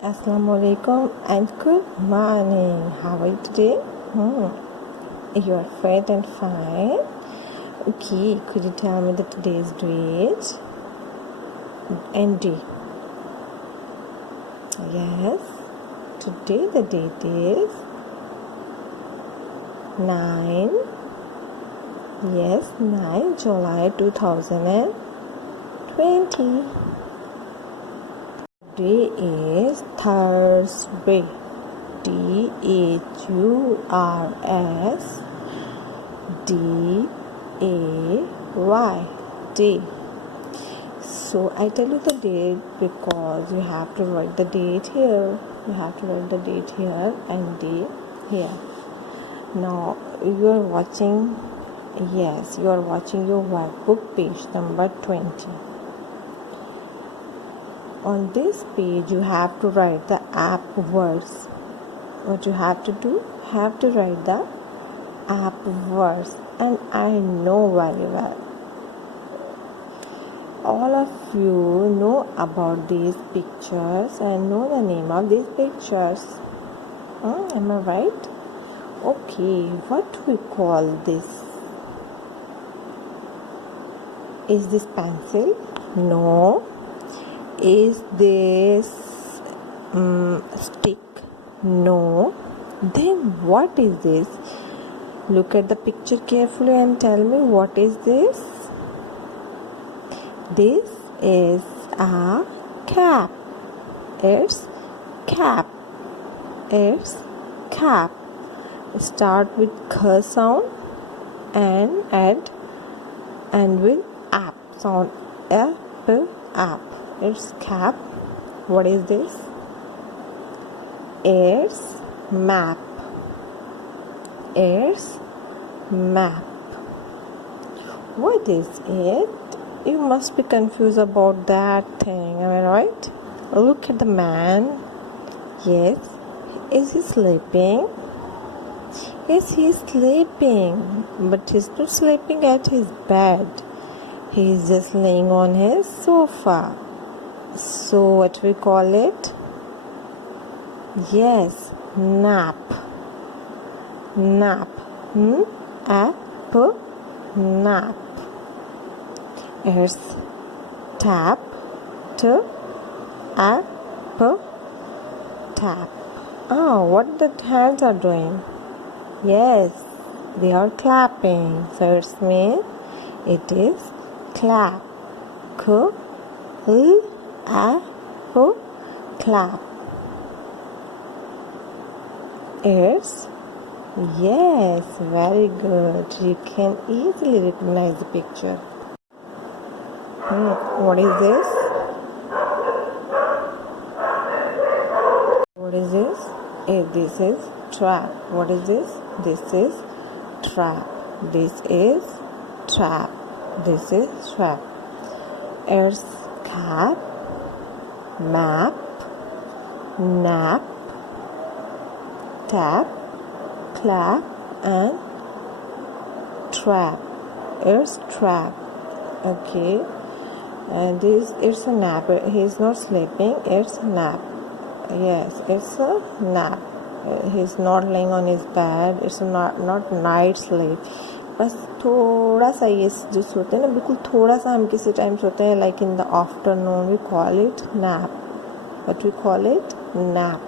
Assalamu alaikum and good morning. How are you today? You are fit and fine. Okay, could you tell me the today's date and day? Yes, today the date is 9. Yes, 9 July 2020. Today is Thursday. Thursday. Day. So I tell you the date because you have to write the date here. You have to write the date here and day here. Now you are watching. Yes, you are watching your workbook page number 20. On this page you have to write the app words. What you have to do? Have to write the app words, and I know very well all of you know about these pictures and know the name of these pictures. Am I right? Okay, what do we call this? Is this pencil? No. Is this stick? No. Then what is this? Look at the picture carefully and tell me what is this? This is a cap. It's cap. It's cap. Start with k sound and add and with app sound. App. It's cap. What is this? It's map. It's map. What is it? You must be confused about that thing. Am I right? Look at the man. Yes. Is he sleeping? Yes, he is sleeping. But he's not sleeping at his bed. He is just laying on his sofa. So what we call it? Yes, nap. Nap. Nap. It's tap. Tap. What the hands are doing? Yes, they are clapping. So it means it is clap. Clap. It's yes, very good. You can easily recognize the picture. What is this? What is this? This is trap. What is this? This is trap. This is trap. This is trap. It's cap, map, nap, tap, clap, and trap. It's trap. Okay. And this it's a nap. He's not sleeping. It's a nap. Yes, it's a nap. He's not laying on his bed. It's not night sleep. बस थोड़ा सा ये जो सोते हैं ना बिल्कुल थोड़ा सा हम किसी टाइम सोते हैं like in the afternoon we call it nap. What we call it? Nap.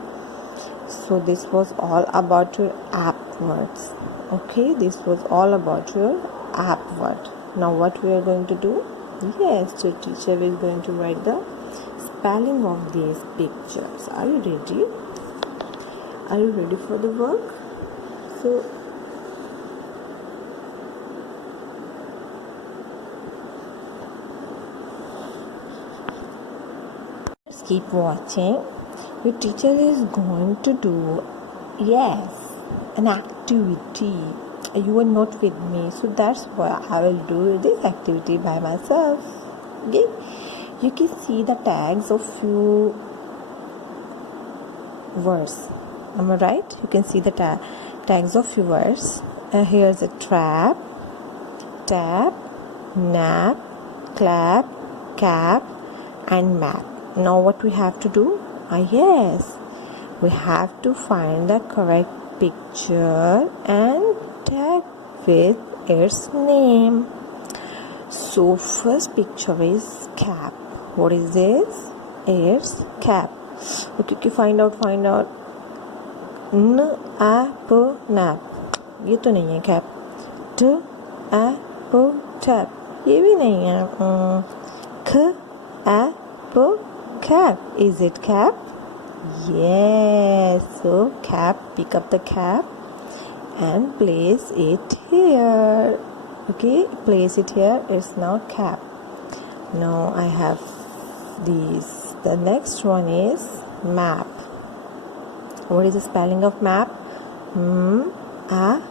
So this was all about your app words. Okay, this was all about your app word. Now what we are going to do? Yes, your teacher is going to write the spelling of these pictures. Are you ready? Are you ready for the work? So keep watching. Your teacher is going to do an activity. You are not with me, so that's why I will do this activity by myself. Okay, you can see the tags of few words. Am I right? You can see the tags of few words. Here's a trap, tap, nap, clap, cap, and map. Now what we have to do? Yes, we have to find the correct picture and tag with its name. So first picture is cap. What is this? It's cap. Okay, find out. nap. ये तो नहीं है cap. tap. ये भी नहीं है. cap. Is it cap? Yes. So cap. Pick up the cap and place it here. Okay, place it here. It's now cap. Now I have these. The next one is map. What is the spelling of map? Map.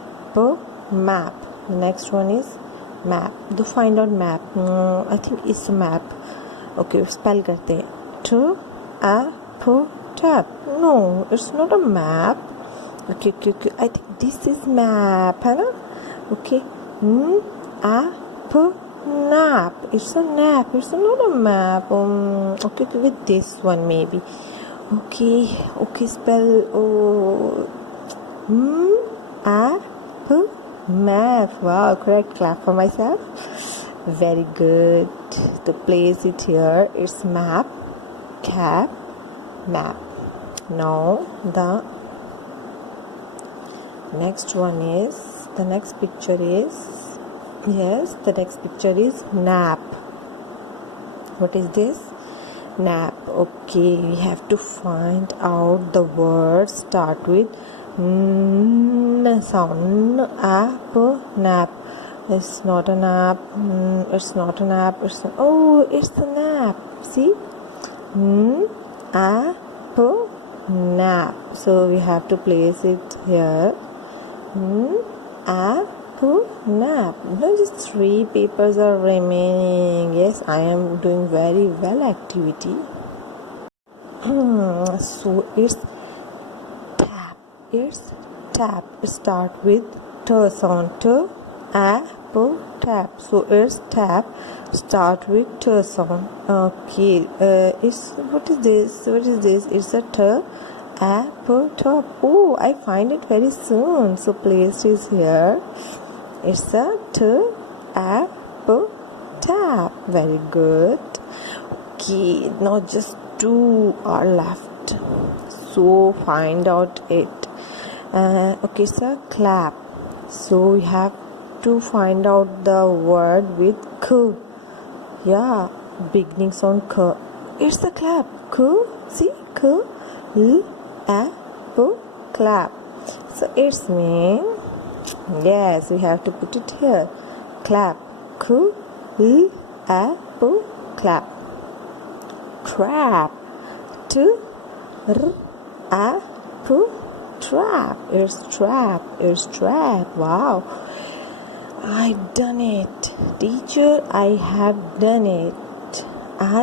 The next one is map. To find out map. I think it's a map. Okay, spell करते हैं. tap. No, it's not a map. Okay. I think this is map, है ना? Okay. nap. It's a nap. It's not a map. Okay, with this one maybe. Okay, spell. Map. Wow, correct. Clap for myself. Very good. To place it here, it's map, cap, map. Now the next one is, the next picture is nap. What is this? Nap. Okay, we have to find out the words start with n sound. Nap. It's not a nap. It's not a nap. It's a nap. See? Nap. So we have to place it here. Nap. No, just 3 papers are remaining. Yes, I am doing very well activity. So it's tap. Tap. Start with t sound. Tap. So it's tap. Start with t sound. Okay. What is this? It's a t. Top. Oh, I find it very soon. So place is here. It's a tap. Very good. Okay, now just 2 are left. So find out it. Okay, it's a clap. So we have to find out the word with k. Yeah, beginning sound k. It's a clap. K. See, k. Clap. So it's mean. Yes, we have to put it here. Clap. Clap. Trap. Trap. It's trap. Wow. I've done it. Teacher, I have done it. Am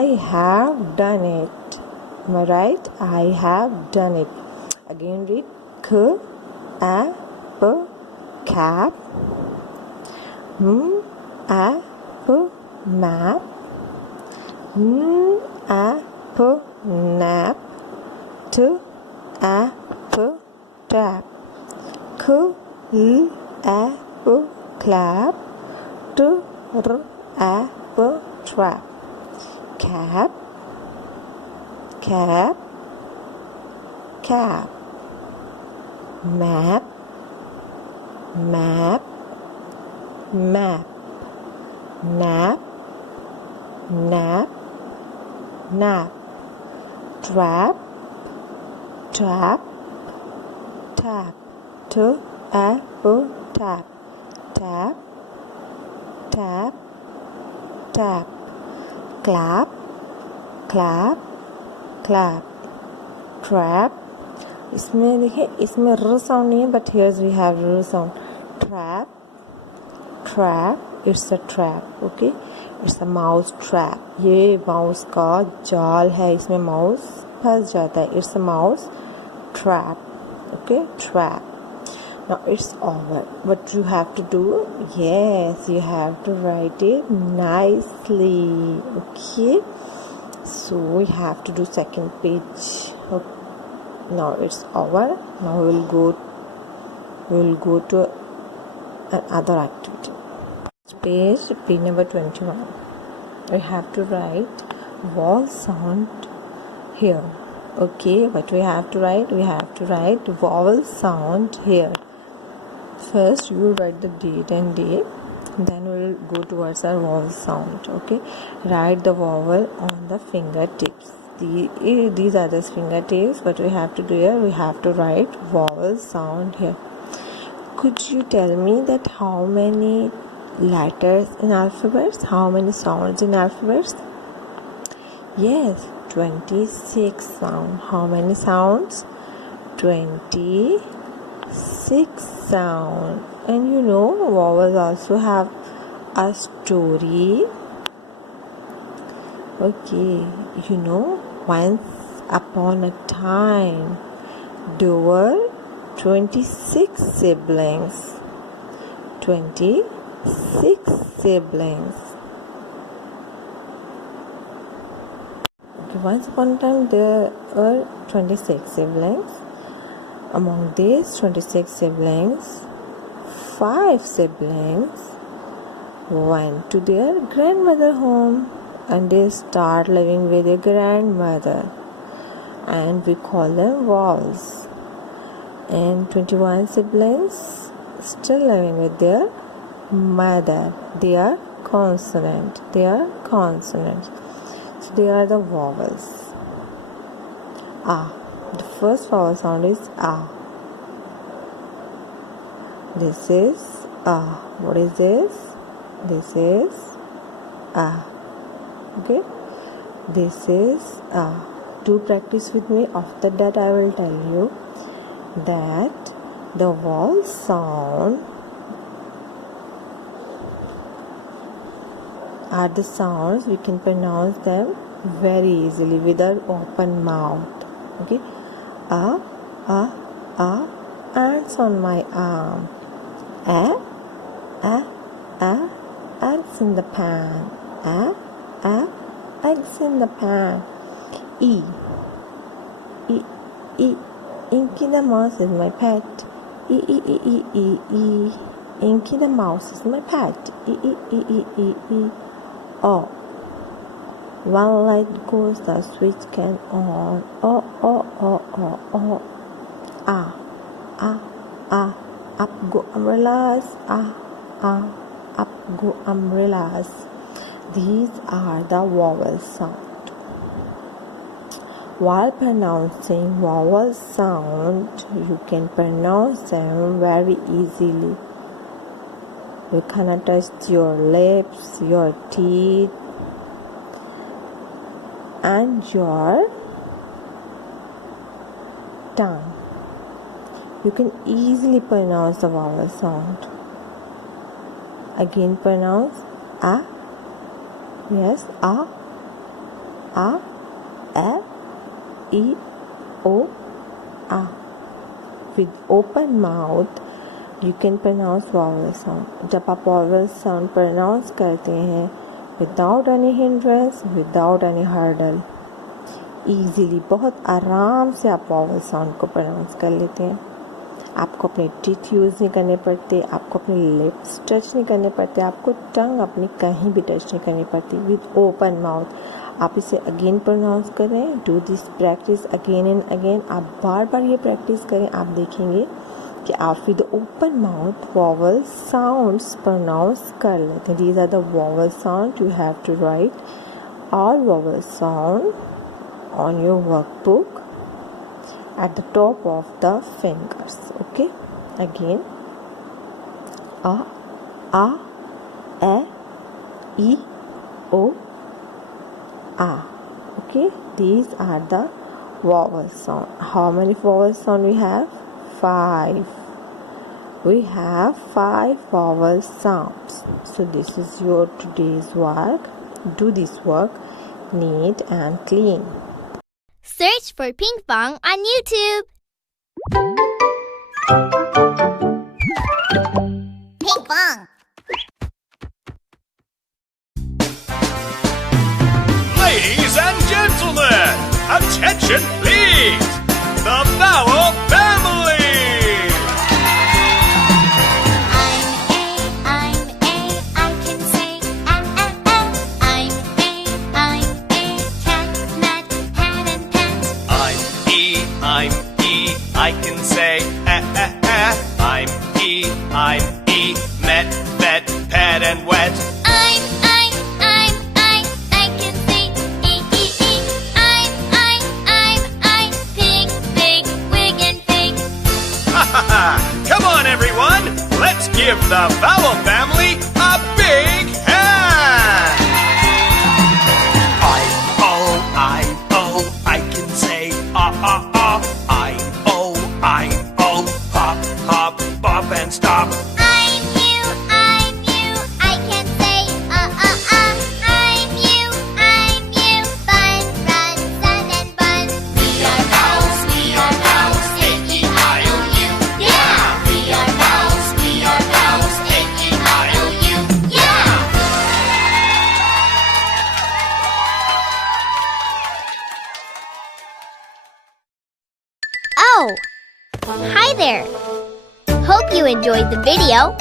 I right? I have done it. Again read. Cap. Map. Nap. Tap. Clap. Trap. Cap. Map. Nap. Trap. Tap. Tap. Clap. Trap. इसमें देखिए, इसमें र sound नहीं है, but here's we have R sound. Trap. It's a trap. Okay, it's a mouse trap. ये mouse का जाल है, इसमें माउस फंस जाता है. It's a mouse trap. Okay, trap. Now it's over. What you have to do? Yes, you have to write it nicely. Okay, so we have to do second page. Now it's over. Now we will go to another activity. Page number 21. We have to write vowel sound here. Okay, what we have to write? We have to write vowel sound here. First, you write the date and day. Then we will go towards our vowel sound. Okay, write the vowel on the fingertips. These are the fingertips. What we have to do here? We have to write vowel sound here. Could you tell me that how many letters in alphabets? How many sounds in alphabets? Yes, 26 sounds. How many sounds? 26 sounds. And you know, vowels also have a story. Okay, you know, once upon a time, there were 26 siblings. 26 siblings. Okay, once upon a time, there were 26 siblings. Among these 26 siblings, 5 siblings went to their grandmother home and they start living with their grandmother, and we call them vowels. And 21 siblings still living with their mother. They are consonant. So they are the vowels. Ah. The first vowel sound is ah. This is ah. What is this? This is ah. Okay. This is ah. Do practice with me. After that, I will tell you that the vowel sound are the sounds we can pronounce them very easily with our open mouth. Okay. Ants on my arm. Eggs in the pan. Eggs in the pan. Inky the mouse is my pet. Inky the mouse is my pet. Oh. One light goes, the switch can on. Oh. Up go umbrellas. Up go umbrellas. These are the vowel sound. While pronouncing vowel sound, you can pronounce them very easily. You cannot touch your lips, your teeth, and your tongue. You can easily pronounce the vowel sound. Again pronounce a. Yes, a, e, o, a. With open mouth, you can pronounce vowel sound. जब आप vowel sound pronounce करते हैं, without any hindrance, without any hurdle, easily, बहुत आराम से आप vowel sound को pronounce कर लेते हैं. आपको अपने टीथ यूज़ नहीं करने पड़ते, आपको अपने लिप्स टच नहीं करने पड़ते, आपको टंग अपनी कहीं भी टच नहीं करनी पड़ती. विद ओपन माउथ आप इसे अगेन प्रोनाउंस करें. Do this practice again and again. आप बार बार ये प्रैक्टिस करें. आप देखेंगे कि आप with open mouth vowel sounds pronounce कर लेते हैं. These are the vowel sound. You have to write all vowel sound on your workbook at the top of the fingers. Okay, again a, e, o, a. Okay, these are the vowel sound. How many vowel sound we have? 5. We have 5 vowel sounds. So this is your today's work. Do this work neat and clean. Search for Ping Pong on YouTube. Ping Pong. Ladies and gentlemen, attention please. Meet the Vowel Family! I'm A, I can say I'm A, cat, mat, hat and pet. I'm E, I can say I'm E, met, vet, pet, and wet. I can say E. I'm pig, pig, wig and pig. Ha ha ha! Come on, everyone! Let's give the Vowel Family a big hand! I can say I'm pop, hop, bop, and stop. I'm you, I can say I'm you, fun, run, sun and bun. We are vowels, A-E-I-O-U. Yeah! We are vowels, A-E-I-O-U. Yeah! Oh! Hi there! Hope you enjoyed the video.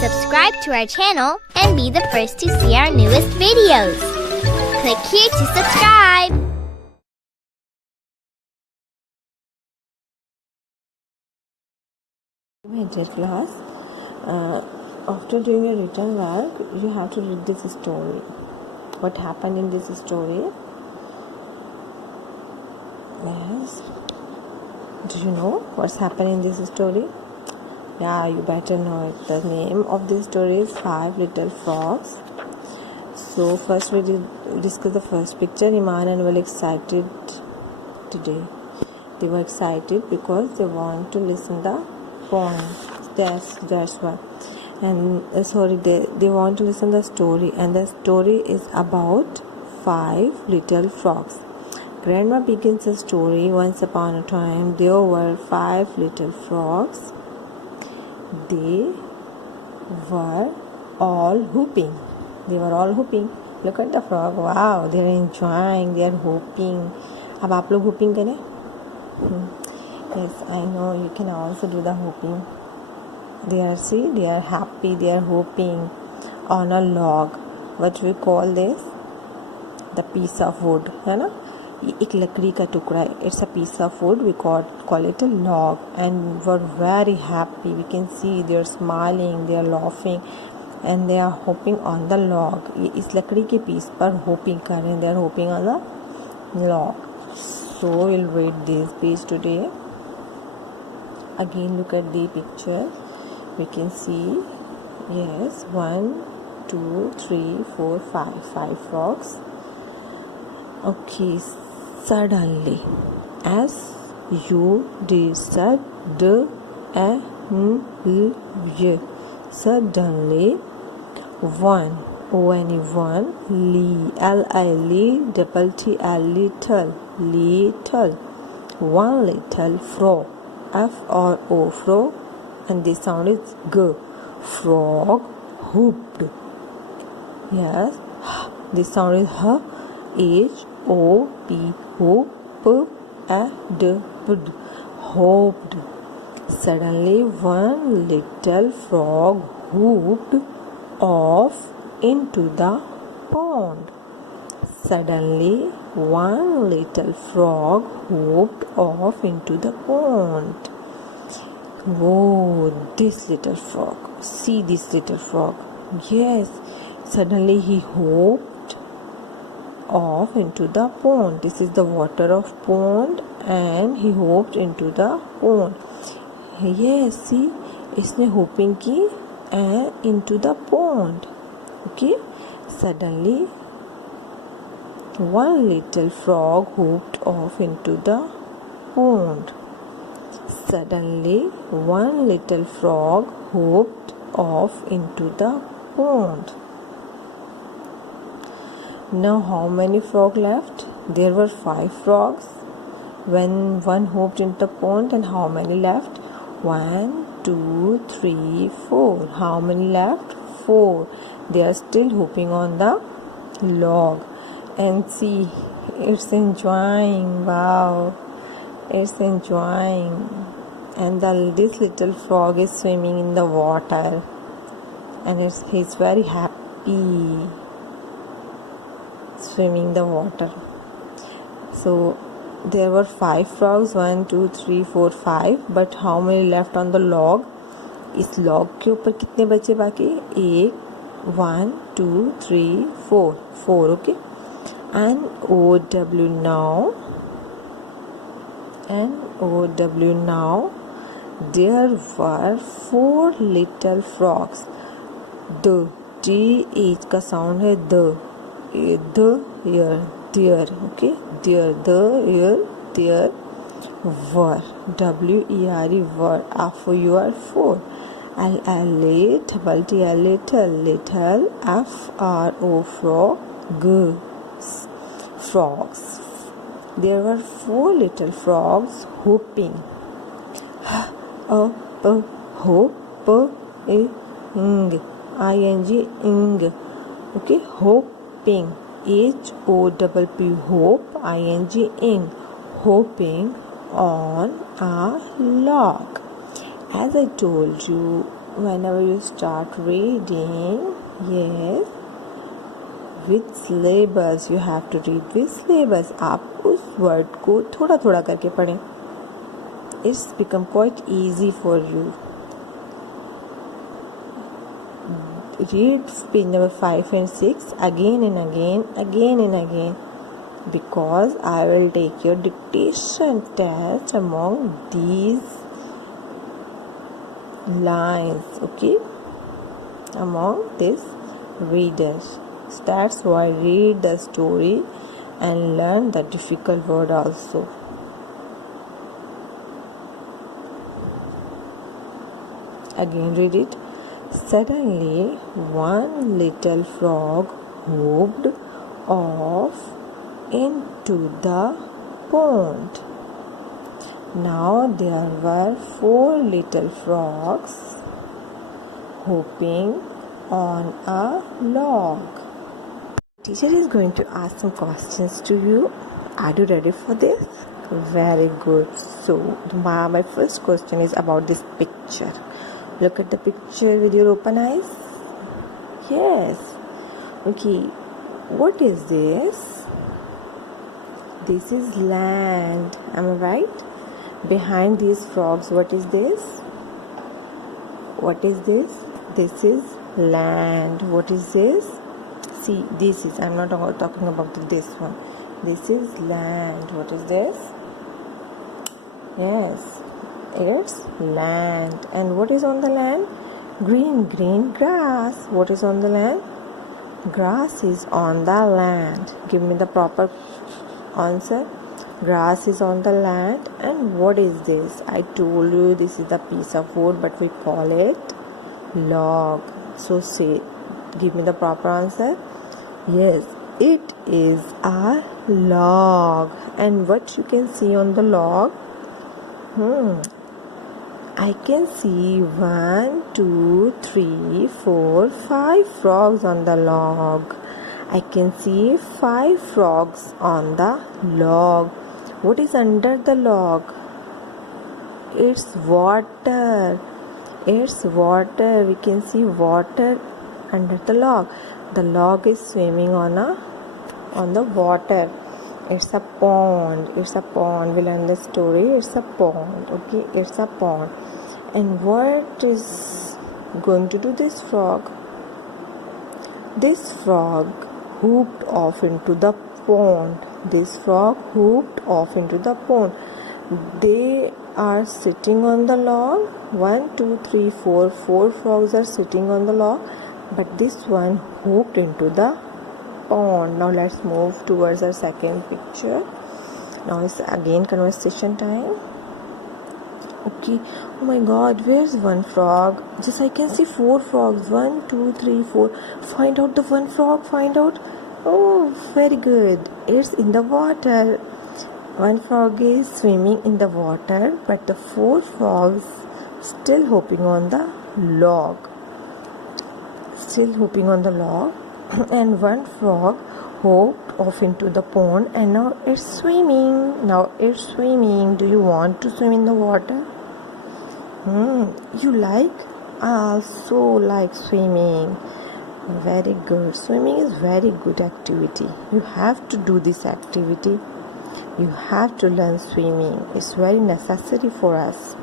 Subscribe to our channel and be the first to see our newest videos. Click here to subscribe. My dear class, after doing your written work, you have to read this story. What happened in this story? Yes. Do you know what's happened in this story? Yeah, you better know it. The name of this story is Five Little Frogs. So first we discuss the first picture. Iman and were excited today. They were excited because they want to listen the poem. That's why. And they want to listen the story, and the story is about five little frogs. Grandma begins the story. Once upon a time, there were five little frogs. They were all hooping. Look at the frog. Wow, they are enjoying. They are hooping. अब आप लोग hooping करें? Yes, I know you can also do the hooping. They are happy. They are hooping on a log. What we call this? The piece of wood, है ना? ये एक लकड़ी का टुकड़ा है. It's a piece of wood. We call it a log, and we're very happy. We can see they are smiling, they are laughing, and they are hopping on the log. ये इस लकड़ी के piece पर hopping कर रहे हैं. They are hopping on the log. So we'll read this page today. Again, look at the picture. We can see, yes, 1, 2, 3, 4, 5. 5 frogs. Okay, suddenly, S-U-D, suddenly, one, O-N-E-one, little, one little frog, F-R-O, frog, and the sound is G, frog, hooped. Yes, the sound is H, H-O-P, hoop-a-d-d, hooped. Suddenly, one little frog hooped off into the pond. Suddenly, one little frog hopped off into the pond. Whoa, this little frog. See this little frog. Yes, suddenly he hopped off into the pond. This is the water of pond, and he hopped into the pond. Yes, see, इसने hopping की and into the pond. Okay, suddenly one little frog hopped off into the pond. Suddenly, one little frog hopped off into the pond. Now, how many frogs left? There were 5 frogs when one hopped into the pond, and how many left? 1, 2, 3, 4. How many left? 4. They are still hopping on the log. And see, It's enjoying. Wow. It's enjoying. And this little frog is swimming in the water. And he's very happy swimming the water. So there were 5 frogs, 1 2 3 4 5, but how many left on the log? इस log के ऊपर कितने बचे बाकी? 1 2 3 4, okay. N-O-W now there were 4 little frogs. T-H का sound है there, okay. There were W-E-R-E were. F-O-U-R 4. L-L-A little F-R-O frogs. There were 4 little frogs hopping. Ing. Okay, hopping. H-O-P-P hope ing. Hopping on a log. As I told you, whenever you start reading, yes, with syllabus, you have to read with syllabus. आप उस word को थोड़ा थोड़ा करके पढ़ें. It's become quite easy for you. Read page number 5 and 6 again and again, because I will take your dictation test among these lines, okay, among these readers. So that's why read the story and learn the difficult word also. Again read it. Suddenly one little frog hopped off into the pond. Now there were 4 little frogs hopping on a log. Teacher is going to ask some questions to you. Are you ready for this? Very good. So my first question is about this picture. Look at the picture with your open eyes. Yes. Okay. What is this? This is land. Am I right? Behind these frogs, what is this? What is this? This is land. What is this? See, this is, I'm not talking about this one. This is land. What is this? Yes, it's land. And what is on the land? Green grass. What is on the land? Grass is on the land. Give me the proper answer. Grass is on the land. And what is this? I told you this is a piece of wood, but we call it log. So say, give me the proper answer. Yes, it is a log. And what you can see on the log? I can see 1, 2, 3, 4, 5 frogs on the log. I can see 5 frogs on the log. What is under the log? It's water. It's water. We can see water under the log. The log is swimming on the water. It's a pond. It's a pond. We learn the story. It's a pond. Okay, it's a pond. And what is going to do this frog? This frog hopped off into the pond. This frog hopped off into the pond. They are sitting on the log. 1, 2, 3, 4. 4 frogs are sitting on the log. But this one hopped into the pond. Now let's move towards our second picture. Now it's again conversation time. Okay. Oh my God, where's one frog? Just I can see 4 frogs. 1, 2, 3, 4. Find out the one frog. Find out. Oh, very good. It's in the water. One frog is swimming in the water, but the 4 frogs still hopping on the log. Still hopping on the log. And one frog hopped off into the pond and now it's swimming. Now it's swimming. Do you want to swim in the water? You like? I also like swimming. Very good. Swimming is very good activity. You have to do this activity. You have to learn swimming. It's very necessary for us.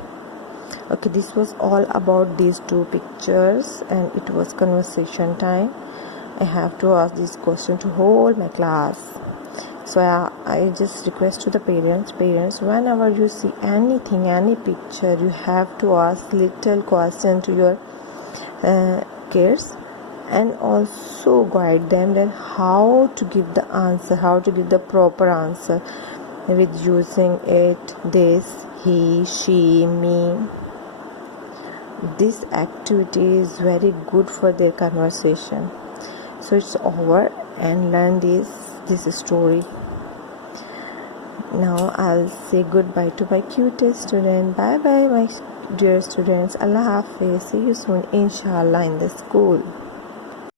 Okay, this was all about these two pictures and it was conversation time. I have to ask this question to whole my class. So I just request to the parents, whenever you see anything, any picture, you have to ask little question to your kids and also guide them then how to give the answer, how to give the proper answer with using it, this, he, she, me. This activity is very good for their conversation. So it's over and learn this story. Now I'll say goodbye to my cutest student. Bye bye my dear students. Allah Hafiz. See you soon inshallah in the school.